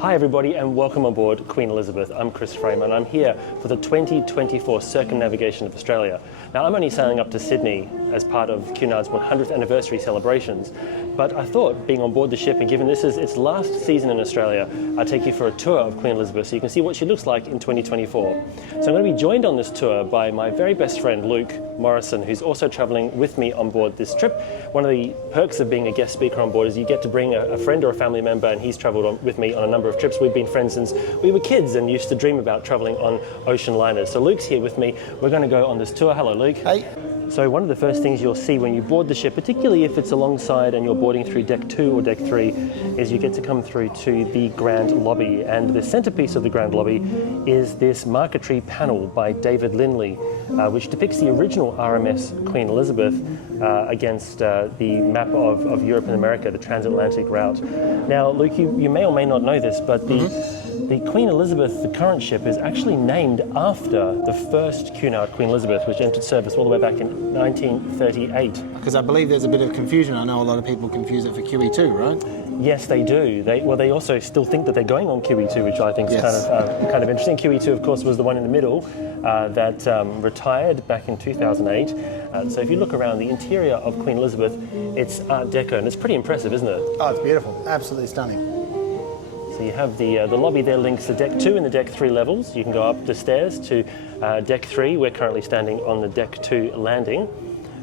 Hi everybody and welcome aboard Queen Elizabeth. I'm Chris Framer and I'm here for the 2024 Circumnavigation of Australia. Now I'm only sailing up to Sydney as part of Cunard's 100th anniversary celebrations, but I thought being on board the ship and given this is its last season in Australia, I'd take you for a tour of Queen Elizabeth so you can see what she looks like in 2024. So I'm going to be joined on this tour by my very best friend Luke Morrison, who's also travelling with me on board this trip. One of the perks of being a guest speaker on board is you get to bring a friend or a family member, and he's travelled with me on a number of trips. We've been friends since we were kids and used to dream about travelling on ocean liners. So Luke's here with me. We're going to go on this tour. Hello, Luke. Hey. So one of the first things you'll see when you board the ship, particularly if it's alongside and you're boarding through deck 2 or deck 3, is you get to come through to the grand lobby. And the centrepiece of the grand lobby is this marquetry panel by David Lindley, which depicts the original RMS Queen Elizabeth against the map of Europe and America, the transatlantic route. Now, Luke, you may or may not know this, but the Queen Elizabeth, the current ship, is actually named after the first Cunard Queen Elizabeth, which entered service all the way back in 1938. Because I believe there's a bit of confusion. I know a lot of people confuse it for QE2, right? Yes, they do. They also still think that they're going on QE2, which I think is kind of interesting. QE2, of course, was the one in the middle that retired back in 2008. So if you look around the interior of Queen Elizabeth, it's Art Deco, and it's pretty impressive, isn't it? Oh, it's beautiful. Absolutely stunning. So you have the lobby there links the deck 2 and the deck 3 levels. You can go up the stairs to deck 3. We're currently standing on the deck 2 landing.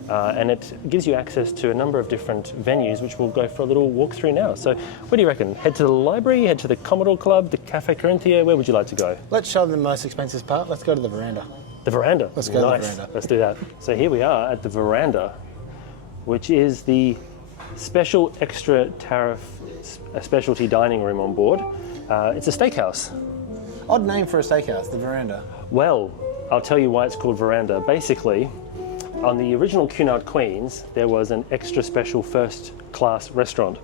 And it gives you access to a number of different venues, which we'll go for a little walk through now. So what do you reckon? Head to the library, head to the Commodore Club, the Cafe Corinthia? Where would you like to go? Let's show them the most expensive part. Let's go to the veranda. The veranda? Let's go nice. to the veranda. Let's do that. So here we are at the veranda, which is the special extra tariff specialty dining room on board. It's a steakhouse. Odd name for a steakhouse, the veranda. Well, I'll tell you why it's called veranda. Basically, on the original Cunard Queens, there was an extra special first class restaurant,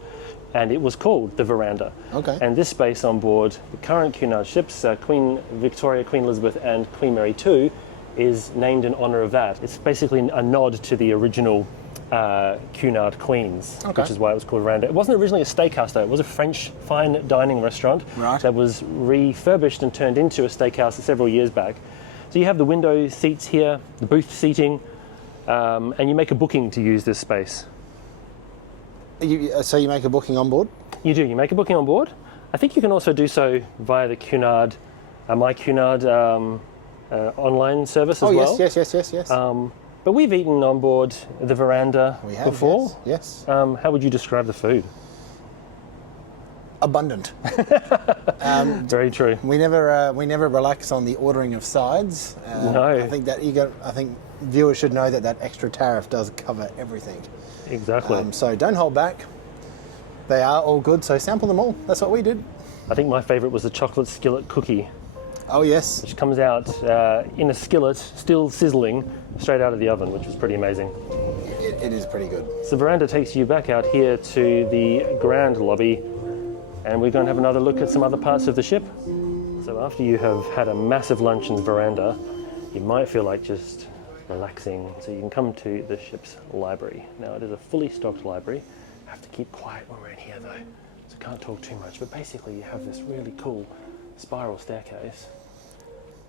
and it was called the veranda. Okay. And this space on board the current Cunard ships, Queen Victoria, Queen Elizabeth and Queen Mary II, is named in honour of that. It's basically a nod to the original Cunard Queens, okay, which is why it was called veranda. It wasn't originally a steakhouse though, it was a French fine dining restaurant that was refurbished and turned into a steakhouse several years back. So you have the window seats here, the booth seating, and you make a booking to use this space. So you make a booking on board? You do, you make a booking on board. I think you can also do so via the Cunard, My Cunard online service as well. Yes. But we've eaten on board the veranda before. Yes. How would you describe the food? Abundant. Very true. We never relax on the ordering of sides. No. I think viewers should know that extra tariff does cover everything. Exactly. So don't hold back. They are all good, so sample them all. That's what we did. I think my favourite was the chocolate skillet cookie. Oh yes. Which comes out in a skillet, still sizzling, straight out of the oven, which was pretty amazing. It is pretty good. So the veranda takes you back out here to the grand lobby, and we're going to have another look at some other parts of the ship. So after you have had a massive lunch in the veranda, you might feel like just relaxing. So you can come to the ship's library. Now it is a fully stocked library. I have to keep quiet when we're in here though, so can't talk too much. But basically you have this really cool spiral staircase.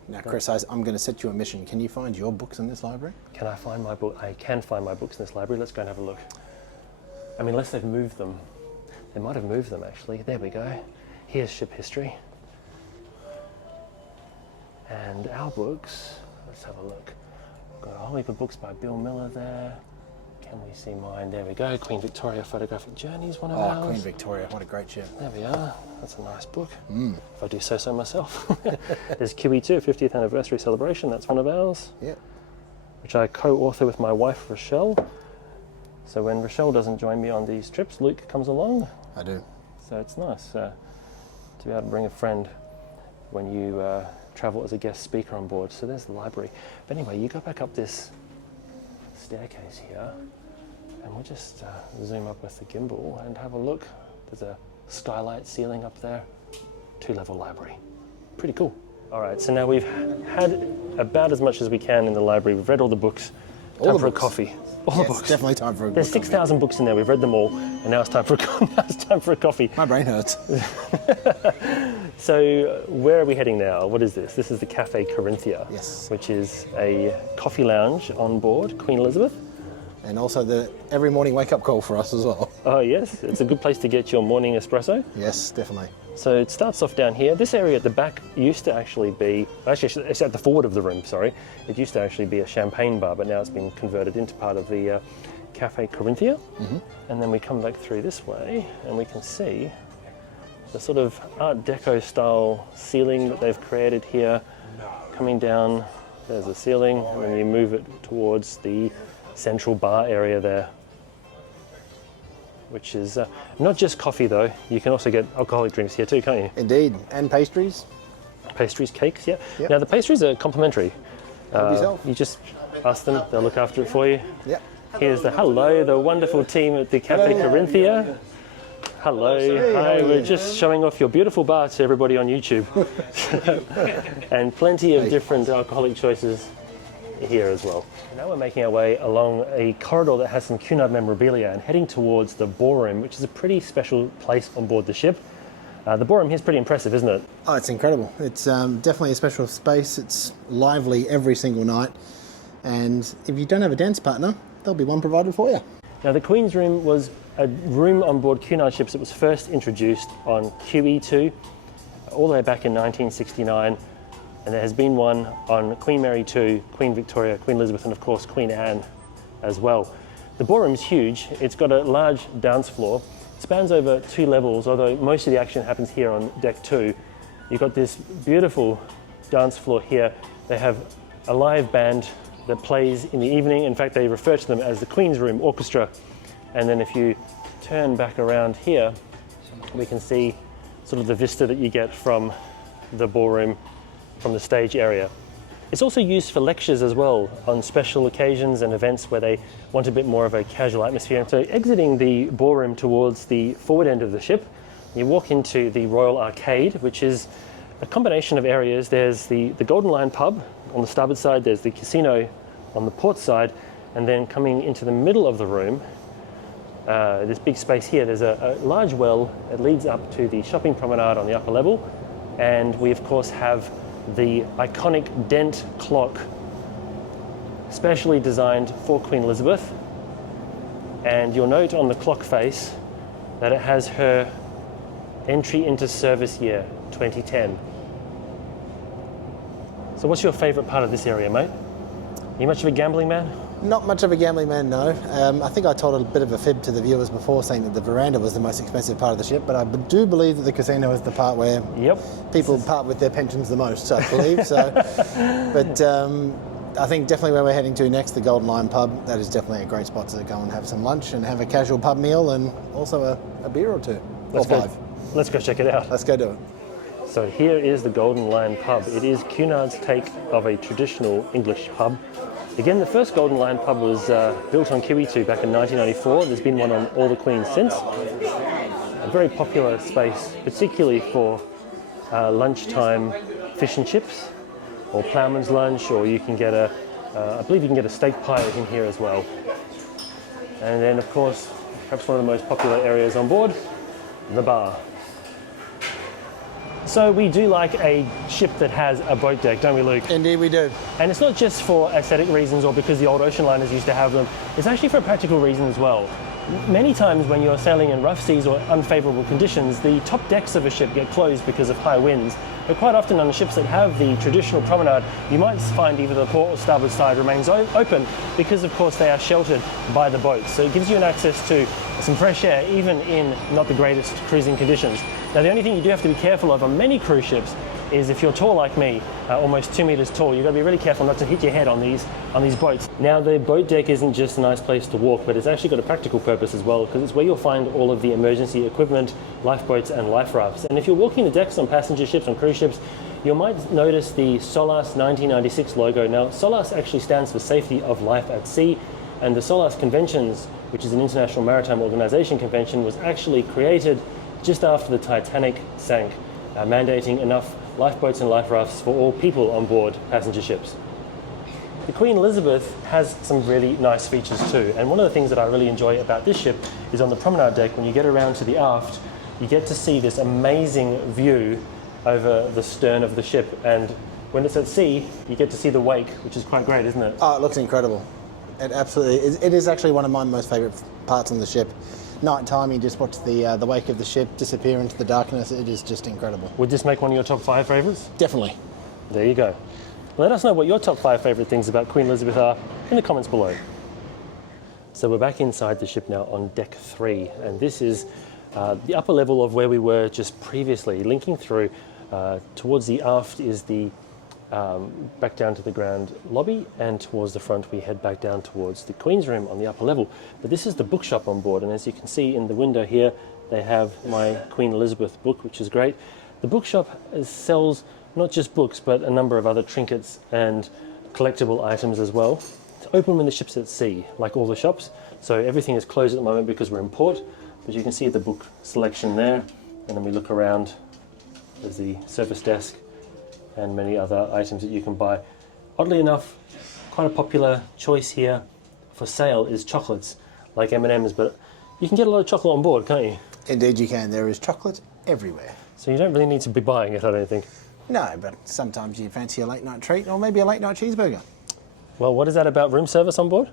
Now, Chris, I'm going to set you a mission. Can you find your books in this library? Can I find my book? I can find my books in this library. Let's go and have a look. I mean, unless they've moved them. They might have moved them, actually. There we go. Here's ship history. And our books, let's have a look. We've got a whole heap of books by Bill Miller there. Can we see mine? There we go. Queen Victoria Photographic Journeys, one of ours. Oh, Queen Victoria, what a great ship. There we are. That's a nice book, if I do say so myself. There's QE2, 50th Anniversary Celebration. That's one of ours. Yep. Which I co-author with my wife, Rochelle. So when Rochelle doesn't join me on these trips, Luke comes along. I do. So it's nice to be able to bring a friend when you travel as a guest speaker on board. So there's the library. But anyway, you go back up this staircase here, and we'll just zoom up with the gimbal and have a look. There's a skylight ceiling up there, 2-level library. Pretty cool. All right, so now we've had about as much as we can in the library. We've read all the books, All Time the for a books. coffee. All the Yes, books. definitely time for a There's book. 6,000 books in there. We've read them all, and now it's time for a coffee. My brain hurts. So where are we heading now? What is this? This is the Cafe Corinthia, Yes. which is a coffee lounge on board Queen Elizabeth. And also the every morning wake-up call for us as well. Oh yes, it's a good place to get your morning espresso. Yes, definitely. So it starts off down here. This area at the back used to actually be, actually it's at the forward of the room, sorry. It used to actually be a champagne bar, but now it's been converted into part of the Cafe Corinthia. And then we come back through this way and we can see the sort of Art Deco style ceiling that they've created here. Coming down, there's a ceiling, and then you move it towards the central bar area there, which is not just coffee though. You can also get alcoholic drinks here too, can't you? Indeed. And pastries. Pastries, cakes, yeah. Yep. Now the pastries are complimentary. Help yourself. You just ask them, they'll look after it for you. Yep. Here's the wonderful team at the Cafe Corinthia. Hello, hi, we're just showing off your beautiful bar to everybody on YouTube. And plenty of different alcoholic choices here as well. Now we're making our way along a corridor that has some Cunard memorabilia and heading towards the ballroom, which is a pretty special place on board the ship. The ballroom here is pretty impressive, isn't it? Oh, it's incredible. It's definitely a special space. It's lively every single night. And if you don't have a dance partner, there'll be one provided for you. Now the Queen's Room was a room on board Cunard ships that was first introduced on QE2 all the way back in 1969. And there has been one on Queen Mary II, Queen Victoria, Queen Elizabeth, and of course Queen Anne as well. The ballroom's huge. It's got a large dance floor. It spans over 2 levels, although most of the action happens here on deck 2. You've got this beautiful dance floor here. They have a live band that plays in the evening. In fact, they refer to them as the Queen's Room Orchestra. And then if you turn back around here, we can see sort of the vista that you get from the ballroom, from the stage area. It's also used for lectures as well on special occasions and events where they want a bit more of a casual atmosphere. And so exiting the ballroom towards the forward end of the ship, you walk into the Royal Arcade, which is a combination of areas. There's the Golden Lion pub on the starboard side, there's the casino on the port side, and then coming into the middle of the room, this big space here, there's a large well that leads up to the shopping promenade on the upper level. And we of course have the iconic Dent clock, specially designed for Queen Elizabeth. And you'll note on the clock face that it has her entry into service year, 2010. So what's your favourite part of this area, mate? Are you much of a gambling man? Not much of a gambling man, no. I think I told a bit of a fib to the viewers before saying that the veranda was the most expensive part of the ship, but I do believe that the casino is the part where people part with their pensions the most, I believe. So, but I think definitely where we're heading to next, the Golden Lion pub, that is definitely a great spot to go and have some lunch and have a casual pub meal and also a beer or two, or 5. Let's go check it out. Let's go do it. So here is the Golden Lion pub. It is Cunard's take of a traditional English pub. Again, the first Golden Lion pub was built on QE2 back in 1994. There's been one on all the Queens since. A very popular space, particularly for lunchtime fish and chips, or ploughman's lunch, or you can get I believe you can get a steak pie in here as well. And then, of course, perhaps one of the most popular areas on board, the bar. So we do like a ship that has a boat deck, don't we, Luke? Indeed we do. And it's not just for aesthetic reasons or because the old ocean liners used to have them. It's actually for a practical reason as well. Many times when you're sailing in rough seas or unfavourable conditions, the top decks of a ship get closed because of high winds. But quite often on the ships that have the traditional promenade, you might find either the port or starboard side remains open because, of course, they are sheltered by the boats. So it gives you an access to some fresh air, even in not the greatest cruising conditions. Now, the only thing you do have to be careful of on many cruise ships is if you're tall like me, almost 2 meters tall, you've got to be really careful not to hit your head on these boats. Now, the boat deck isn't just a nice place to walk, but it's actually got a practical purpose as well, because it's where you'll find all of the emergency equipment, lifeboats and life rafts. And if you're walking the decks on passenger ships, on cruise ships, you might notice the SOLAS 1996 logo. Now, SOLAS actually stands for Safety of Life at Sea, and the SOLAS Conventions, which is an International Maritime Organization convention, was actually created just after the Titanic sank, mandating enough lifeboats and life rafts for all people on board passenger ships. The Queen Elizabeth has some really nice features too, and one of the things that I really enjoy about this ship is on the promenade deck, when you get around to the aft, you get to see this amazing view over the stern of the ship, and when it's at sea, you get to see the wake, which is quite great, isn't it? Oh, it looks incredible. It absolutely is. It is actually one of my most favourite parts on the ship. Night time, you just watch the wake of the ship disappear into the darkness. It is just incredible. Would this make one of your top 5 favourites? Definitely. There you go. Let us know what your top 5 favourite things about Queen Elizabeth are in the comments below. So we're back inside the ship now on deck 3, and this is the upper level of where we were just previously. Linking through towards the aft is the back down to the ground lobby, and towards the front we head back down towards the Queen's room on the upper level. But this is the bookshop on board, and as you can see in the window here, they have my Queen Elizabeth book, which is great. The bookshop sells not just books, but a number of other trinkets and collectible items as well. It's open when the ship's at sea, like all the shops, so everything is closed at the moment because we're in port, but you can see the book selection there, and then we look around, there's the service desk and many other items that you can buy. Oddly enough, quite a popular choice here for sale is chocolates, like M&Ms, but you can get a lot of chocolate on board, can't you? Indeed you can. There is chocolate everywhere. So you don't really need to be buying it, I don't think. No, but sometimes you fancy a late night treat, or maybe a late night cheeseburger. Well, what is that about room service on board?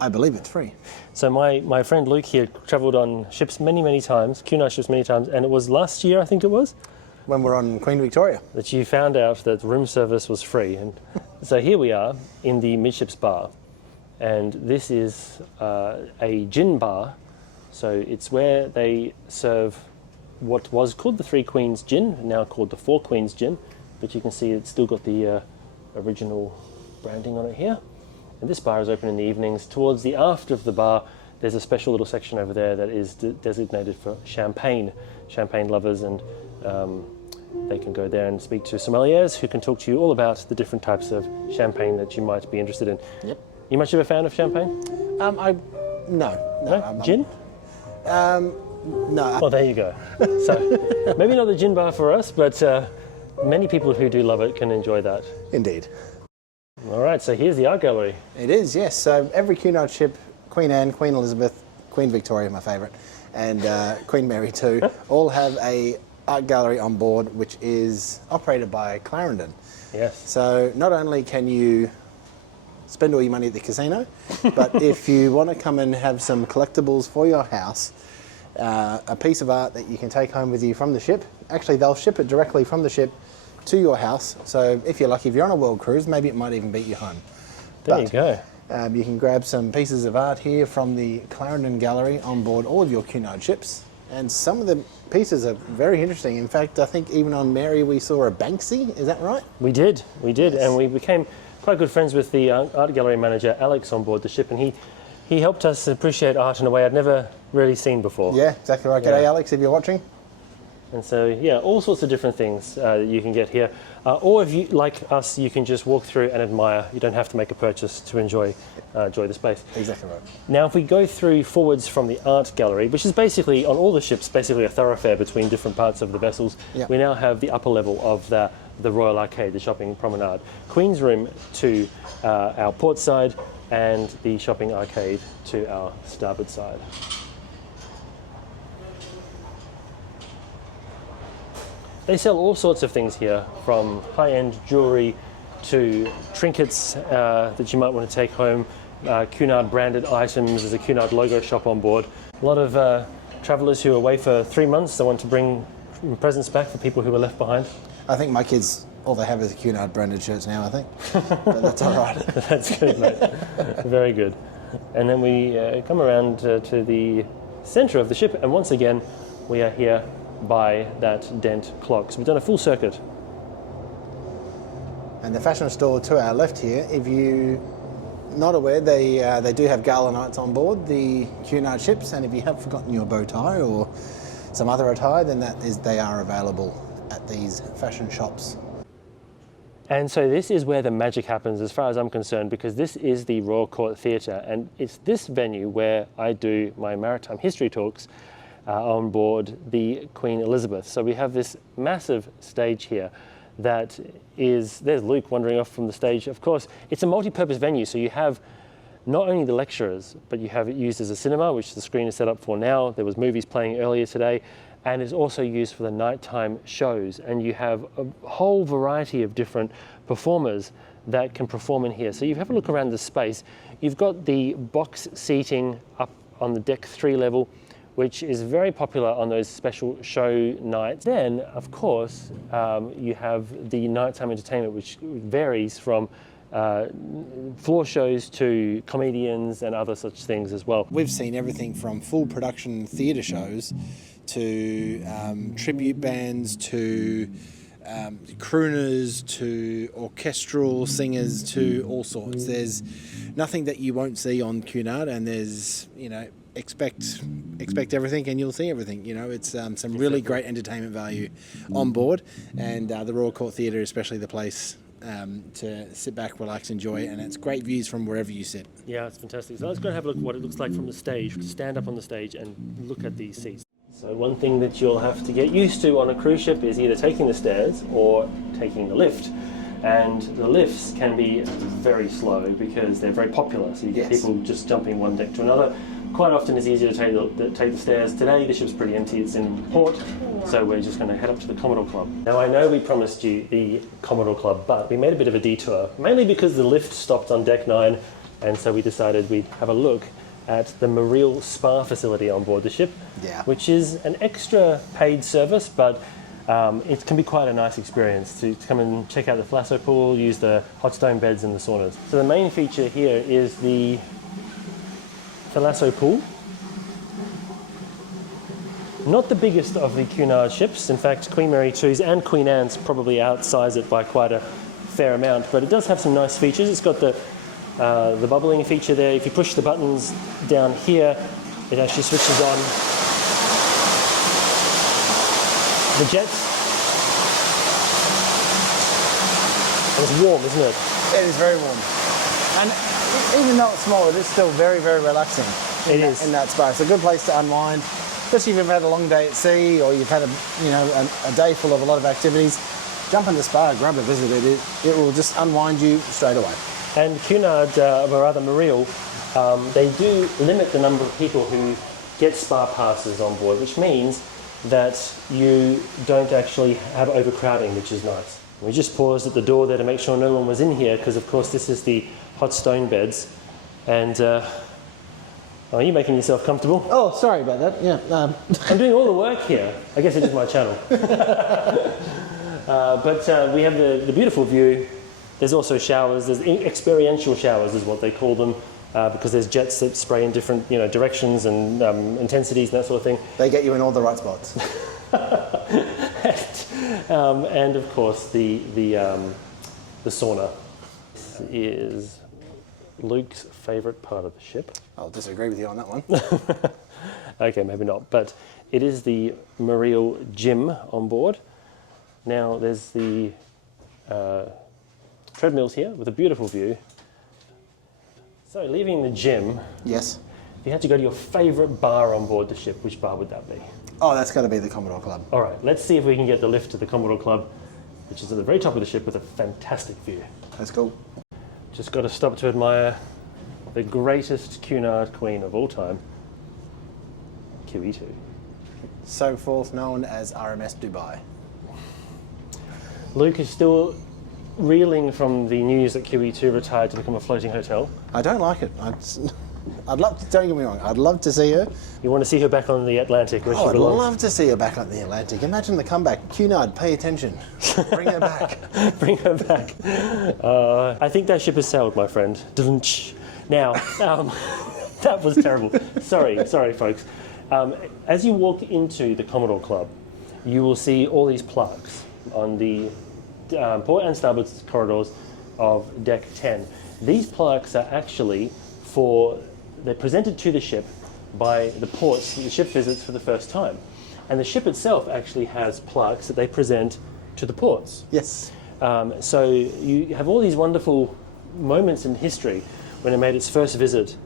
I believe it's free. So my friend Luke here travelled on ships many times, Cunard ships many times, and it was last year, I think it was, When we're on Queen Victoria. that you found out that room service was free. And so here we are in the midships bar, and this is a gin bar. So it's where they serve what was called the 3 Queens gin, now called the 4 Queens gin, but you can see it's still got the original branding on it here. And this bar is open in the evenings. Towards the aft of the bar, there's a special little section over there that is designated for champagne lovers, and they can go there and speak to sommeliers who can talk to you all about the different types of champagne that you might be interested in. Yep. You much of a fan of champagne? No. Gin? No. Well, there you go. So maybe not the gin bar for us, but many people who do love it can enjoy that. Indeed. All right, so here's the art gallery. It is, yes. So every Cunard ship, Queen Anne, Queen Elizabeth, Queen Victoria, my favourite, and Queen Mary too, all have a art gallery on board which is operated by Clarendon. Yes. So not only can you spend all your money at the casino, but if you want to come and have some collectibles for your house, a piece of art that you can take home with you from the ship, actually they'll ship it directly from the ship to your house. So if you're lucky, if you're on a world cruise, maybe it might even beat you home. There you go. You can grab some pieces of art here from the Clarendon Gallery on board all of your Cunard ships. And some of the pieces are very interesting. In fact, I think even on Mary we saw a Banksy, is that right? We did, Yes. and we became quite good friends with the art gallery manager, Alex, on board the ship, and he helped us appreciate art in a way I'd never really seen before. Yeah, exactly right. G'day, Alex, if you're watching. And so, yeah, all sorts of different things that you can get here. Or if you, like us, you can just walk through and admire. You don't have to make a purchase to enjoy the space. Exactly right. Now, if we go through forwards from the art gallery, which is basically, on all the ships, basically a thoroughfare between different parts of the vessels, Yep. we now have the upper level of the Royal Arcade, the shopping promenade. Queen's Room to our port side, and the shopping arcade to our starboard side. They sell all sorts of things here, from high-end jewellery to trinkets that you might want to take home, Cunard branded items. There's a Cunard logo shop on board. A lot of travellers who are away for 3 months, they want to bring presents back for people who were left behind. I think my kids, all they have is Cunard branded shirts now, I think. But that's all right. That's good, mate. Very good. And then we come around to the centre of the ship, and once again, we are here by that Dent clock. So we've done a full circuit. And the fashion store to our left here, if you're not aware, they do have gala nights on board the Cunard ships, and if you have forgotten your bow tie or some other attire, then they are available at these fashion shops. And so this is where the magic happens as far as I'm concerned, because this is the Royal Court Theatre, and it's this venue where I do my maritime history talks on board the Queen Elizabeth. So we have this massive stage here that is, there's Luke wandering off from the stage. Of course, it's a multi-purpose venue, so you have not only the lecturers, but you have it used as a cinema, which the screen is set up for now. There was movies playing earlier today, and it's also used for the nighttime shows. And you have a whole variety of different performers that can perform in here. So you have a look around the space. You've got the box seating up on the deck 3 level, which is very popular on those special show nights. Then, of course, you have the nighttime entertainment, which varies from floor shows to comedians and other such things as well. We've seen everything from full production theatre shows to tribute bands to crooners to orchestral singers to all sorts. There's nothing that you won't see on Cunard, and there's, you know, expect everything and you'll see everything. You know, it's some really great entertainment value on board, and the Royal Court Theatre, especially the place to sit back, relax, enjoy, and it's great views from wherever you sit. Yeah, it's fantastic. So let's go and have a look at what it looks like from the stage. Stand up on the stage and look at these seats. So one thing that you'll have to get used to on a cruise ship is either taking the stairs or taking the lift. And the lifts can be very slow because they're very popular. So you get people just jumping one deck to another. Quite often it's easier to take the stairs. Today the ship's pretty empty, it's in port, so we're just going to head up to the Commodore Club. Now I know we promised you the Commodore Club, but we made a bit of a detour, mainly because the lift stopped on deck 9, and so we decided we'd have a look at the Maral Spa facility on board the ship, which is an extra paid service, but it can be quite a nice experience to come and check out the Thalasso pool, use the hot stone beds and the saunas. So the main feature here is the Thalasso pool. Not the biggest of the Cunard ships. In fact, Queen Mary 2s and Queen Anne's probably outsize it by quite a fair amount, but it does have some nice features. It's got the bubbling feature there. If you push the buttons down here, it actually switches on the jets. And it's warm, isn't it? It is very warm. And even though it's small, it is still very, very relaxing. In that spa. It's a good place to unwind, especially if you've had a long day at sea or you've had a day full of a lot of activities. Jump in the spa, grab a visit. It will just unwind you straight away. And Cunard, or rather Maral, they do limit the number of people who get spa passes on board, which means that you don't actually have overcrowding, which is nice. We just paused at the door there to make sure no one was in here, because of course this is the hot stone beds. And are you making yourself comfortable? Oh, sorry about that. Yeah. I'm doing all the work here. I guess it is my channel. But we have the beautiful view. There's also showers. There's experiential showers, is what they call them, because there's jets that spray in different directions and intensities and that sort of thing. They get you in all the right spots. And of course the sauna. This is Luke's favourite part of the ship. I'll disagree with you on that one. Okay, maybe not, but it is the Maral gym on board. Now there's the treadmills here with a beautiful view. So leaving the gym, yes, if you had to go to your favourite bar on board the ship, which bar would that be? Oh, that's got to be the Commodore Club. All right, let's see if we can get the lift to the Commodore Club, which is at the very top of the ship with a fantastic view. That's cool. Just got to stop to admire the greatest Cunard Queen of all time, QE2. So forth known as RMS Dubai. Luke is still reeling from the news that QE2 retired to become a floating hotel. I don't like it. I'd love to, don't get me wrong, I'd love to see her. You want to see her back on the Atlantic where she belongs? I'd love to see her back on the Atlantic. Imagine the comeback. Cunard, pay attention. Bring her back. Bring her back. I think that ship has sailed, my friend. Now, that was terrible. Sorry, folks. As you walk into the Commodore Club, you will see all these plaques on the port and starboard corridors of Deck 10. These plaques are actually they're presented to the ship by the ports that the ship visits for the first time. And the ship itself actually has plaques that they present to the ports. Yes. So you have all these wonderful moments in history when it made its first visit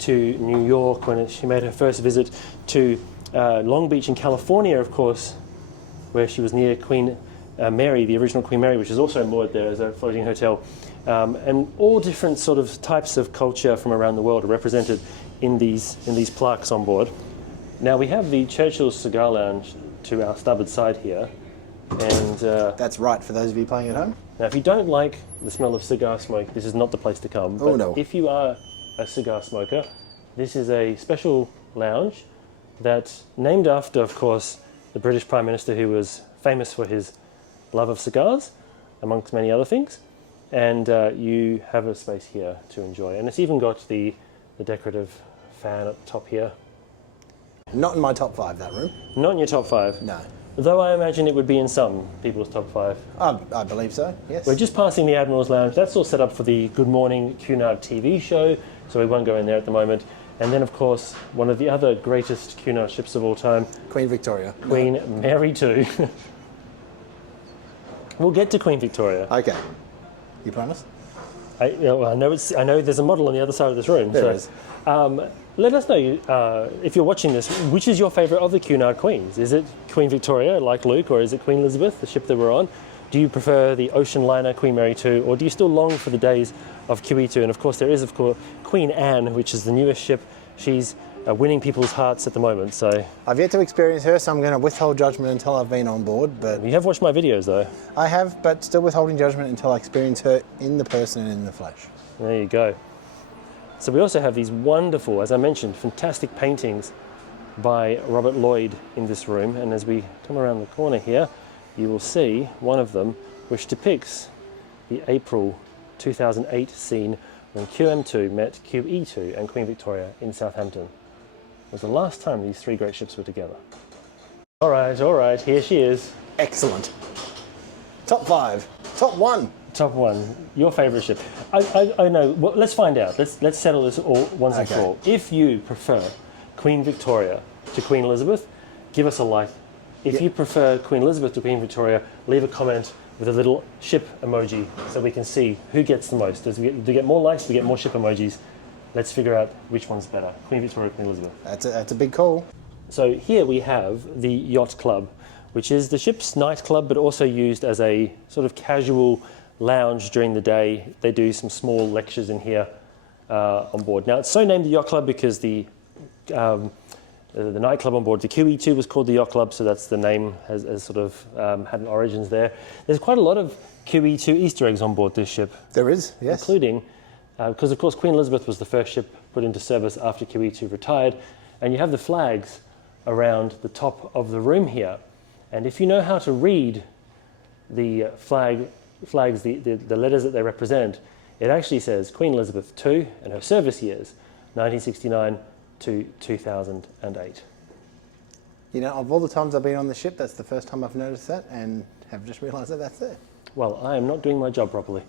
to New York, when she made her first visit to Long Beach in California, of course, where she was near Queen Mary, the original Queen Mary, which is also moored there as a floating hotel. And all different sort of types of culture from around the world are represented in these plaques on board. Now we have the Churchill's Cigar Lounge to our starboard side here. And that's right for those of you playing at home. Now if you don't like the smell of cigar smoke, this is not the place to come. Oh no. If you are a cigar smoker, this is a special lounge that's named after, of course, the British Prime Minister, who was famous for his love of cigars, amongst many other things. And you have a space here to enjoy. And it's even got the decorative fan at the top here. Not in my top 5, that room. Not in your top 5? No. Though I imagine it would be in some people's top 5. I believe so, yes. We're just passing the Admiral's Lounge. That's all set up for the Good Morning Cunard TV show, so we won't go in there at the moment. And then, of course, one of the other greatest Cunard ships of all time, Queen Victoria. Queen Mary II. We'll get to Queen Victoria. Okay. You promise? I know there's a model on the other side of this room. There is. Let us know, if you're watching this, which is your favourite of the Cunard Queens? Is it Queen Victoria, like Luke, or is it Queen Elizabeth, the ship that we're on? Do you prefer the ocean liner Queen Mary II, or do you still long for the days of QE2? And of course, there is, of course, Queen Anne, which is the newest ship. She's winning people's hearts at the moment. So I've yet to experience her, so I'm going to withhold judgment until I've been on board. But you have watched my videos, though. I have, but still withholding judgment until I experience her in the person and in the flesh. There you go. So we also have these wonderful, as I mentioned, fantastic paintings by Robert Lloyd in this room. And as we come around the corner here, you will see one of them which depicts the April 2008 scene when QM2 met QE2 and Queen Victoria in Southampton. It was the last time these three great ships were together. All right, here she is. Excellent. Top 5. Top 1. Top 1. Your favourite ship. I know. Well, let's find out. Let's settle this all once and for all. If you prefer Queen Victoria to Queen Elizabeth, give us a like. If you prefer Queen Elizabeth to Queen Victoria, leave a comment with a little ship emoji so we can see who gets the most. As we get more likes, we get more ship emojis. Let's figure out which one's better, Queen Victoria or Queen Elizabeth. That's a big call. So here we have the Yacht Club, which is the ship's nightclub, but also used as a sort of casual lounge during the day. They do some small lectures in here on board. Now, it's so named the Yacht Club because the nightclub on board, the QE2, was called the Yacht Club, so that's the name has sort of had an origins there. There's quite a lot of QE2 Easter eggs on board this ship. There is, yes. Including, because of course Queen Elizabeth was the first ship put into service after QE2 retired, and you have the flags around the top of the room here. And if you know how to read the flags, the letters that they represent, it actually says Queen Elizabeth II and her service years, 1969 to 2008. You know, of all the times I've been on the ship, that's the first time I've noticed that and have just realised that that's there. Well, I am not doing my job properly,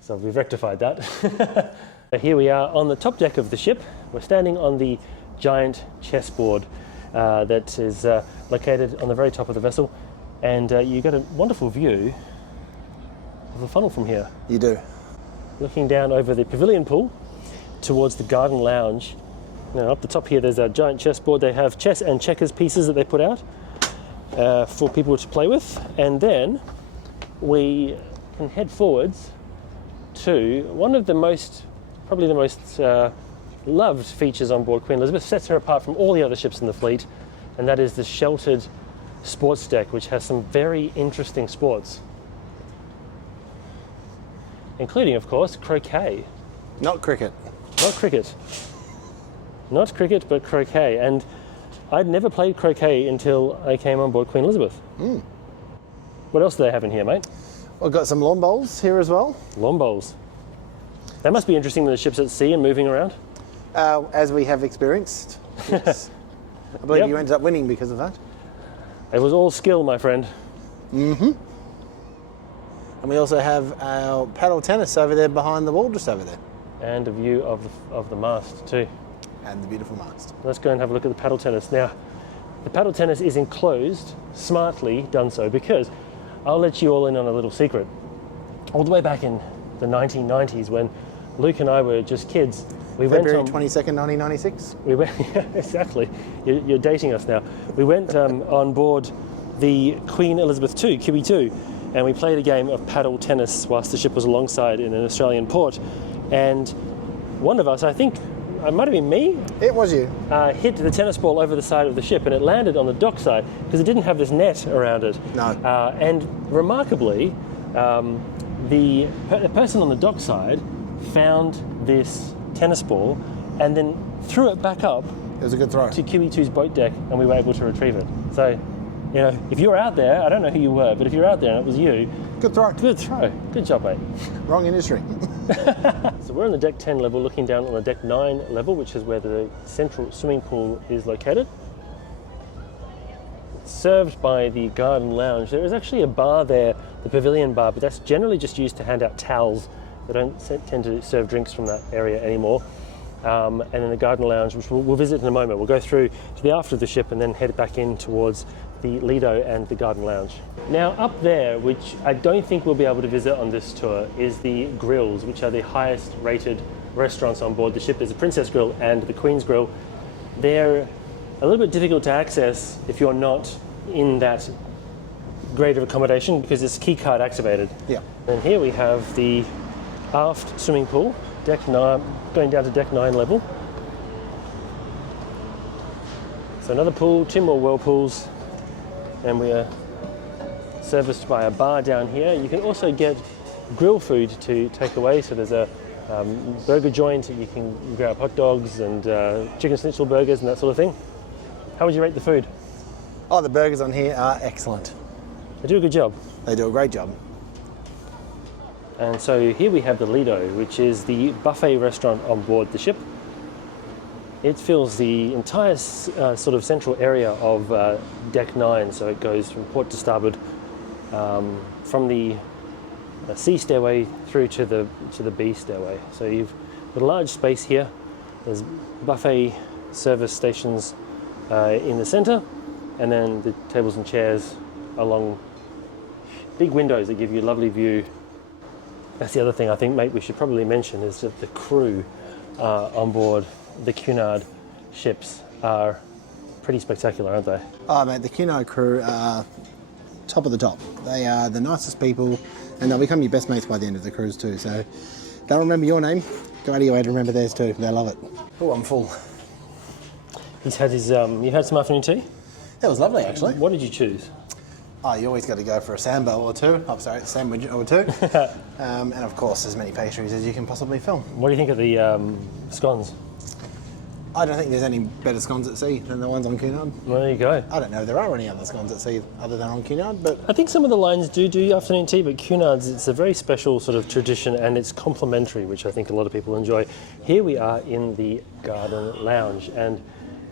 so we've rectified that. Here we are on the top deck of the ship. We're standing on the giant chessboard that is located on the very top of the vessel, and you get a wonderful view of the funnel from here. You do. Looking down over the pavilion pool towards the garden lounge. Now, up the top here, there's a giant chessboard. They have chess and checkers pieces that they put out for people to play with. And then we can head forwards to one of the probably the most loved features on board Queen Elizabeth, sets her apart from all the other ships in the fleet, and that is the sheltered sports deck, which has some very interesting sports, including, of course, croquet. Not cricket. Not cricket. Not cricket, but croquet. And I'd never played croquet until I came on board Queen Elizabeth. Mm. What else do they have in here, mate? We've got some lawn bowls here as well. Lawn bowls. That must be interesting when the ship's at sea and moving around. As we have experienced. Yes. I believe you ended up winning because of that. It was all skill, my friend. Mm-hmm. And we also have our paddle tennis over there behind the wall, just over there. And a view of the mast too. And the beautiful mast. Let's go and have a look at the paddle tennis. Now, the paddle tennis is enclosed, smartly done so, because I'll let you all in on a little secret. All the way back in the 1990s, when Luke and I were just kids, we February went on 22nd, 1996. We went, yeah, exactly. You're dating us now. We went on board the Queen Elizabeth II, QE2, and we played a game of paddle tennis whilst the ship was alongside in an Australian port. And one of us, I think, it might have been me. It was you. Hit the tennis ball over the side of the ship, and it landed on the dock side because it didn't have this net around it. No. And remarkably, the person on the dock side found this tennis ball and then threw it back up. It was a good throw. To QE2's boat deck, and we were able to retrieve it. So, you know, if you're out there, I don't know who you were, but if you're out there and it was you, good throw. Good throw. Good job, mate. Wrong industry. So we're on the deck 10 level, looking down on the deck 9 level, which is where the central swimming pool is located. It's served by the garden lounge. There is actually a bar there, the pavilion bar, but that's generally just used to hand out towels. They don't tend to serve drinks from that area anymore. And then the garden lounge, which we'll visit in a moment. We'll go through to the aft of the ship and then head back in towards the Lido and the garden lounge. Now up there, which I don't think we'll be able to visit on this tour, is the grills, which are the highest rated restaurants on board the ship. There's the Princess Grill and the Queen's Grill. They're a little bit difficult to access if you're not in that grade of accommodation because it's key card activated. Yeah. And here we have the aft swimming pool, deck 9, going down to deck 9 level. So another pool, 2 more whirlpools, and we are serviced by a bar down here. You can also get grill food to take away. So there's a burger joint, you can grab hot dogs and chicken schnitzel burgers and that sort of thing. How would you rate the food? Oh, the burgers on here are excellent. They do a good job. They do a great job. And so here we have the Lido, which is the buffet restaurant on board the ship. It fills the entire sort of central area of deck 9, so it goes from port to starboard, from the C stairway through to the B stairway. So you've got a large space here. There's buffet service stations in the centre, and then the tables and chairs along big windows that give you a lovely view. That's the other thing I think, mate, we should probably mention is that the crew on board the Cunard ships are pretty spectacular, aren't they? Oh, mate, the Cunard crew are top of the top. They are the nicest people, and they'll become your best mates by the end of the cruise too. So they'll remember your name. Go out of your way to remember theirs too. They love it. Oh, I'm full. He's had his. You had some afternoon tea? That was lovely, actually. What did you choose? Oh, you always got to go for a samba or two. Oh, sorry, sandwich or two. And of course, as many pastries as you can possibly fill. What do you think of the scones? I don't think there's any better scones at sea than the ones on Cunard. Well, there you go. I don't know if there are any other scones at sea other than on Cunard, but I think some of the lines do afternoon tea, but Cunard's, it's a very special sort of tradition and it's complimentary, which I think a lot of people enjoy. Here we are in the garden lounge, and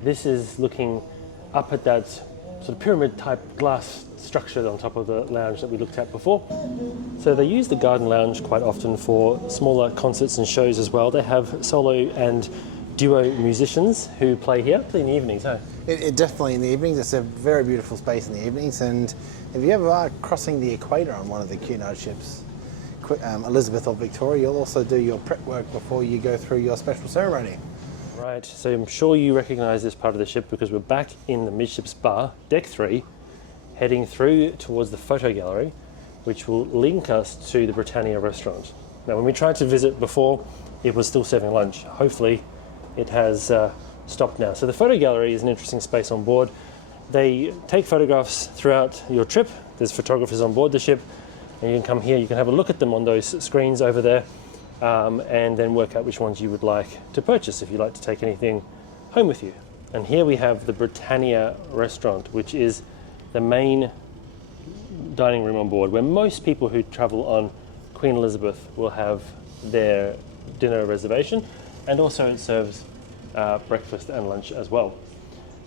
this is looking up at that sort of pyramid type glass structure on top of the lounge that we looked at before. So they use the garden lounge quite often for smaller concerts and shows as well. They have solo and duo musicians who play here in the evenings, huh? it definitely in the evenings. It's a very beautiful space in the evenings, and if you ever are crossing the equator on one of the Cunard ships, Elizabeth or Victoria, you'll also do your prep work before you go through your special ceremony. Right, so I'm sure you recognise this part of the ship because we're back in the midships bar, deck 3, heading through towards the photo gallery, which will link us to the Britannia Restaurant. Now, when we tried to visit before, it was still serving lunch. Hopefully, it has stopped now. So the photo gallery is an interesting space on board. They take photographs throughout your trip. There's photographers on board the ship, and you can come here, you can have a look at them on those screens over there, and then work out which ones you would like to purchase if you'd like to take anything home with you. And here we have the Britannia Restaurant, which is the main dining room on board, where most people who travel on Queen Elizabeth will have their dinner reservation, and also it serves breakfast and lunch as well.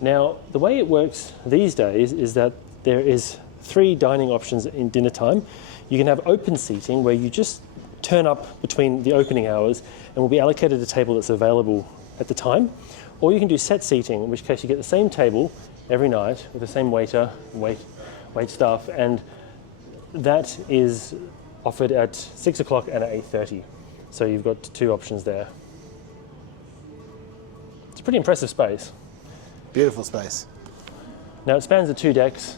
Now, the way it works these days is that there is 3 dining options in dinner time. You can have open seating, where you just turn up between the opening hours and will be allocated a table that's available at the time. Or you can do set seating, in which case you get the same table every night with the same waiter, wait staff, and that is offered at 6 o'clock and at 8:30. So you've got 2 options there. It's a pretty impressive space. Beautiful space. Now it spans the 2 decks,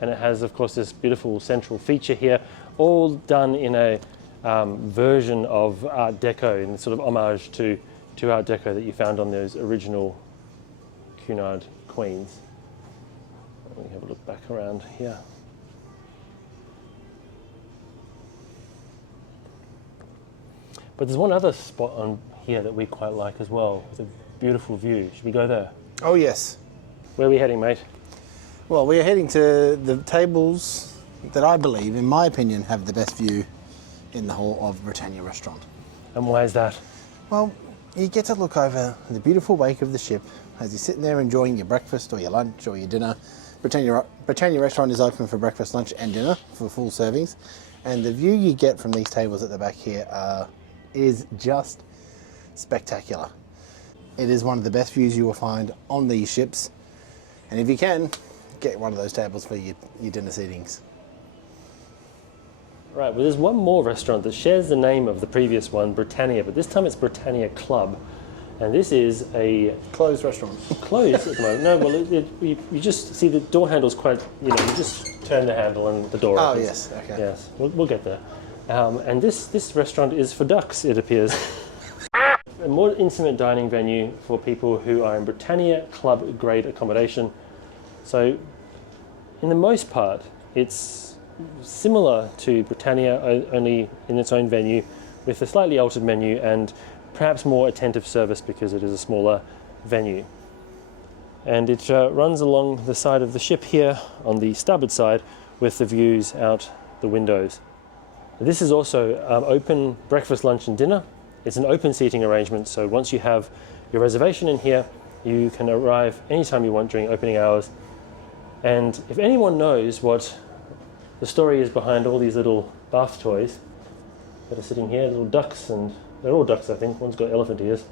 and it has, of course, this beautiful central feature here, all done in a version of Art Deco, in sort of homage to Art Deco that you found on those original Cunard Queens. Let me have a look back around here. But there's one other spot on here that we quite like as well, with a beautiful view. Should we go there? Oh yes. Where are we heading, mate? Well, we're heading to the tables that I believe, in my opinion, have the best view in the whole of Britannia Restaurant. And why is that? Well, you get to look over the beautiful wake of the ship as you're sitting there enjoying your breakfast or your lunch or your dinner. Britannia Restaurant is open for breakfast, lunch and dinner for full servings. And the view you get from these tables at the back here is just spectacular. It is one of the best views you will find on these ships. And if you can, get one of those tables for your dinner seatings. Right, well, there's one more restaurant that shares the name of the previous one, Britannia, but this time it's Britannia Club. And this is a... Closed restaurant. Closed at the moment. No, well, you just see the door handle's quite, you just turn the handle and the door opens. Oh, yes, okay. Yes, we'll get there. And this restaurant is for ducks, it appears. A more intimate dining venue for people who are in Britannia Club grade accommodation. So, in the most part, it's similar to Britannia, only in its own venue, with a slightly altered menu and perhaps more attentive service because it is a smaller venue. And it runs along the side of the ship here on the starboard side with the views out the windows. This is also open breakfast, lunch and dinner. It's an open seating arrangement, so once you have your reservation in here, you can arrive anytime you want during opening hours. And if anyone knows what the story is behind all these little bath toys that are sitting here, little ducks, and they're all ducks, I think. One's got elephant ears.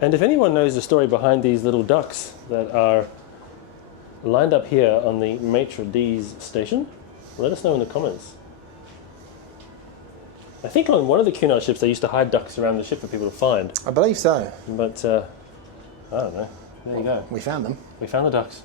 And if anyone knows the story behind these little ducks that are lined up here on the Maitre D's station, let us know in the comments. I think on one of the Cunard ships they used to hide ducks around the ship for people to find. I believe so. But, I don't know. There you go. We found them. We found the ducks.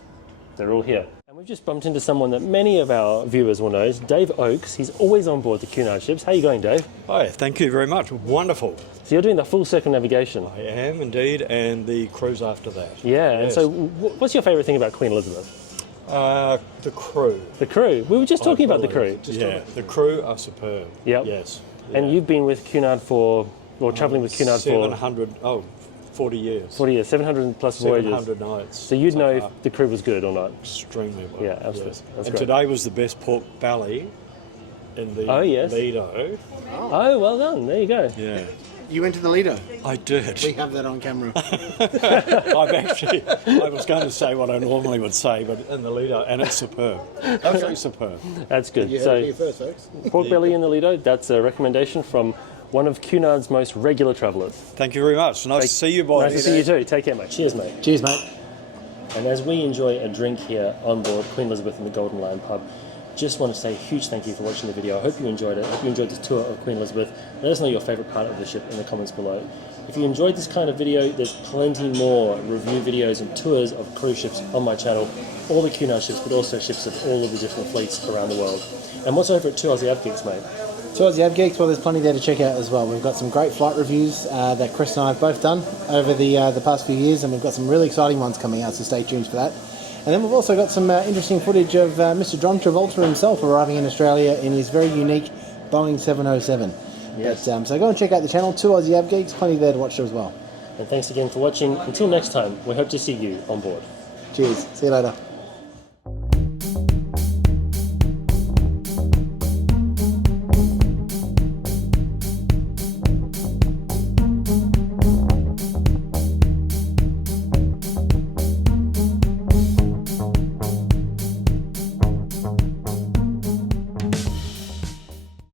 They're all here. And we've just bumped into someone that many of our viewers will know. It's Dave Oakes. He's always on board the Cunard ships. How are you going, Dave? Hi, thank you very much. Wonderful. So you're doing the full circumnavigation? I am indeed, and the cruise after that. Yeah, yes. And so what's your favourite thing about Queen Elizabeth? The crew. The crew. We were just talking about the crew. The crew are superb. Yep. Yes. And you've been with Cunard travelling with Cunard for 40 years. 40 years, 700 plus voyages. 700 nights. So you'd know if the crew was good or not? Extremely well. Yeah, absolutely. Yes. That's and great. today was the best pork belly in the Lido. Oh, well done. There you go. Yeah. You went to the Lido? I did. We have that on camera. I was going to say what I normally would say, but in the Lido, and it's superb. Absolutely superb. That's good. You heard it here first, folks. Pork belly in the Lido, that's a recommendation from one of Cunard's most regular travellers. Thank you very much. Nice to see you, boys. Nice to see you too. Take care, mate. Cheers, mate. Cheers, mate. And as we enjoy a drink here on board Queen Elizabeth in the Golden Lion pub, just want to say a huge thank you for watching the video. I hope you enjoyed it. I hope you enjoyed this tour of Queen Elizabeth. Let us know your favourite part of the ship in the comments below. If you enjoyed this kind of video, there's plenty more review videos and tours of cruise ships on my channel. All the Cunard ships, but also ships of all of the different fleets around the world. And what's over at 2 Aussie Avgeeks, mate? 2 Aussie Avgeeks, well, there's plenty there to check out as well. We've got some great flight reviews that Chris and I have both done over the past few years, and we've got some really exciting ones coming out, so stay tuned for that. And then we've also got some interesting footage of Mr. John Travolta himself arriving in Australia in his very unique Boeing 707. Yes. But, so go and check out the channel, 2 Aussie Avgeeks, plenty there to watch as well. And thanks again for watching. Until next time, we hope to see you on board. Cheers. See you later.